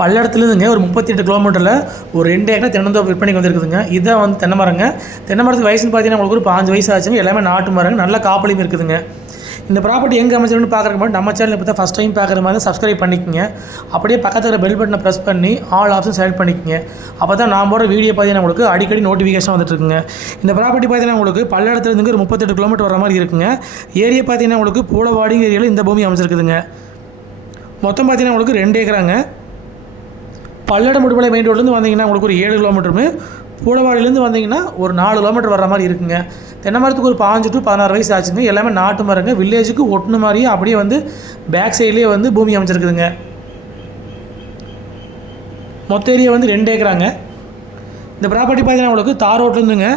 பல்லடத்துலேருந்துங்க ஒரு 38 கிலோமீட்டரில் ஒரு 2 ஏக்கர் தென்னந்தோப்பு விற்பனைக்கு வந்துருக்குதுங்க. இதான் வந்து தென்னை மரங்க. தென்னை மரத்துக்கு வயசுன்னு பார்த்தீங்கன்னா உங்களுக்கு ஒரு 5 வயசு ஆச்சுங்க. எல்லாமே நாட்டு மரங்க, நல்ல காப்பளியும் இருக்குதுங்க. இந்த ப்ராப்பர்ட்டி எங்கே அமைச்சிருக்குன்னு பார்க்குறக்கு முன்னாடி நம்ம சேனல் இப்போ தான் ஃபஸ்ட் டைம் பார்க்குற மாதிரி சப்ஸ்கிரைப் பண்ணிக்கோங்க. அப்படியே பக்கத்தில் பெல் பட்டனை ப்ரெஸ் பண்ணி ஆல் ஆப்ஷன் செலக்ட் பண்ணிக்கோங்க. அப்போ தான் நான் போகிற வீடியோ பார்த்தீங்கன்னா உங்களுக்கு அடிக்கடி நோட்டிஃபிகேஷன் வந்துட்டுருக்குங்க. இந்த ப்ராப்பர்ட்டி பார்த்தீங்கன்னா உங்களுக்கு பல்லடத்துலேருந்து ஒரு 38 கிலோமீட்டர் வர மாதிரி இருக்குங்க. ஏரியா பார்த்தீங்கன்னா உங்களுக்கு பூலவாடிங்க ஏரியாவில் இந்த பூமி அமைச்சிருக்குதுங்க. மொத்தம் பார்த்தீங்கன்னா உங்களுக்கு 2 ஏக்கராங்க. பல்லடம் உடுமலை மெயின் ரோட்லேருந்து வந்தீங்கன்னா உங்களுக்கு ஒரு 7 கிலோமீட்டருமே, பூலவாடியிலேருந்து வந்தீங்கன்னா ஒரு 4 கிலோமீட்டர் வர மாதிரி இருக்குங்க. தென்னை மரத்துக்கு ஒரு 5 to 16 வயசு ஆச்சுங்க. எல்லாமே நாட்டு மரங்க. வில்லேஜுக்கு ஒட்டுன மாதிரியே அப்படியே வந்து பேக் சைட்லேயே வந்து பூமி அமைச்சிருக்குதுங்க. மொத்த ஏரியா வந்து 2 ஏக்கராங்க. இந்த ப்ராப்பர்ட்டி பார்த்தீங்கன்னா உங்களுக்கு தார் ரோட்லேருந்துங்க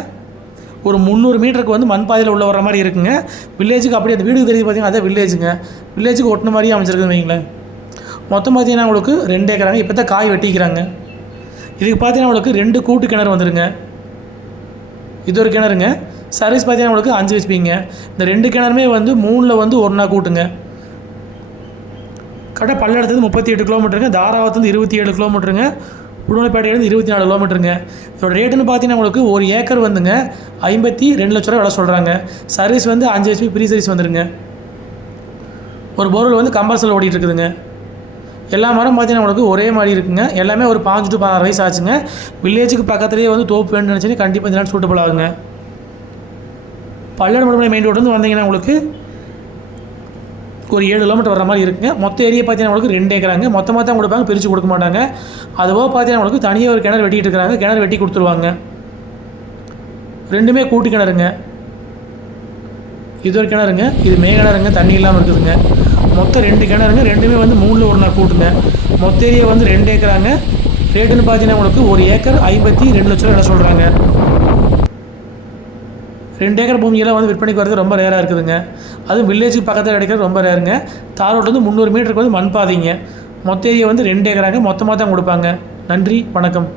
ஒரு 300 மீட்டருக்கு வந்து மண் பாதையில் உள்ள வர மாதிரி இருக்குங்க. வில்லேஜுக்கு அப்படியே அந்த வீடு தெரியுது பார்த்தீங்கன்னா அதே வில்லேஜுங்க. வில்லேஜுக்கு ஒட்டுன மாதிரியே அமைச்சிருக்குதுன்னு வைங்களேன். மொத்தம் பார்த்தீங்கன்னா உங்களுக்கு 2 ஏக்கராங்க. இப்போ தான் காய் வெட்டிக்கிறாங்க. இதுக்கு பார்த்தீங்கன்னா உங்களுக்கு 2 கூட்டு கிணறு வந்துடுங்க. இது ஒரு கிணறுங்க. சர்வீஸ் பார்த்தீங்கன்னா உங்களுக்கு 5 ஹெச்பிங்க. இந்த 2 கிணறுமே வந்து 3ல் வந்து 1 கூட்டுங்க. கரெக்டாக பல்லடத்துலேருந்து 38 கிலோமீட்டருங்க. தாராவத்துலேருந்து 27 கிலோமீட்டருங்க. உடுமலைப்பேட்டையிலேருந்து 24 கிலோமீட்டருங்க. இதோட ரேட்டுன்னு பார்த்தீங்கன்னா உங்களுக்கு ஒரு ஏக்கர் வந்துங்க 52 லட்ச ரூபா விலை சொல்கிறாங்க. சர்வீஸ் வந்து 5 ஹெச்பி ஃப்ரீ சர்வீஸ் வந்துடுங்க. ஒரு போர்வெல் வந்து கம்பல்சரியில் ஓடிட்டு இருக்குதுங்க. எல்லா மரம் பார்த்தீங்கன்னா உங்களுக்கு ஒரே மாதிரி இருக்குங்க. எல்லாமே ஒரு 5 to 16 வயசு ஆச்சுங்க. வில்லேஜுக்கு பக்கத்துலேயே வந்து தோப்பு வேணும்னு நினச்சிங்கன்னா கண்டிப்பாக இந்த நேரம் சூட்டபிள் ஆகுங்க. பல்லடம் உடுமலை மெயின் ரோட்லேருந்து வந்தீங்கன்னா உங்களுக்கு ஒரு 7 கிலோமீட்டர் வர மாதிரி இருக்குங்க. மொத்த ஏரியா பார்த்தீங்கன்னா உங்களுக்கு 2 ஏக்கராங்க. மொத்தமாக தான் கொடுப்பாங்க, பிரித்து கொடுக்க மாட்டாங்க. அதுபோக பார்த்தீங்கன்னா உங்களுக்கு தனியாக ஒரு கிணறு வெட்டிகிட்டு இருக்கிறாங்க. கிணறு வெட்டி கொடுத்துருவாங்க. 2மே கூட்டு கிணறுங்க. இது ஒரு கிணறுங்க. இது மே கிணறுங்க, தண்ணி இல்லாமல் இருக்குதுங்க. மொத்தம் 2 கிணறுங்க. 2மே வந்து 3ல் 1 கூட்டுங்க. மொத்த ஏரியா வந்து 2 ஏக்கராங்க. ரேட்டுன்னு பார்த்தீங்கன்னா உங்களுக்கு ஒரு ஏக்கர் 52 லட்ச ரூபா சொல்கிறாங்க. 2 ஏக்கர் பூமியெல்லாம் வந்து விற்பனைக்கு வரது ரொம்ப ரேராக இருக்குதுங்க. அதுவும் வில்லேஜுக்கு பக்கத்தில் கிடைக்கிறது ரொம்ப ரேருங்க. தார் ரோட்லேருந்து 300 மீட்டருக்கு வந்து மண் பாதைங்க. மொத்த ஏரியா வந்து 2 ஏக்கராங்க. மொத்தமாக தான் கொடுப்பாங்க. நன்றி, வணக்கம்.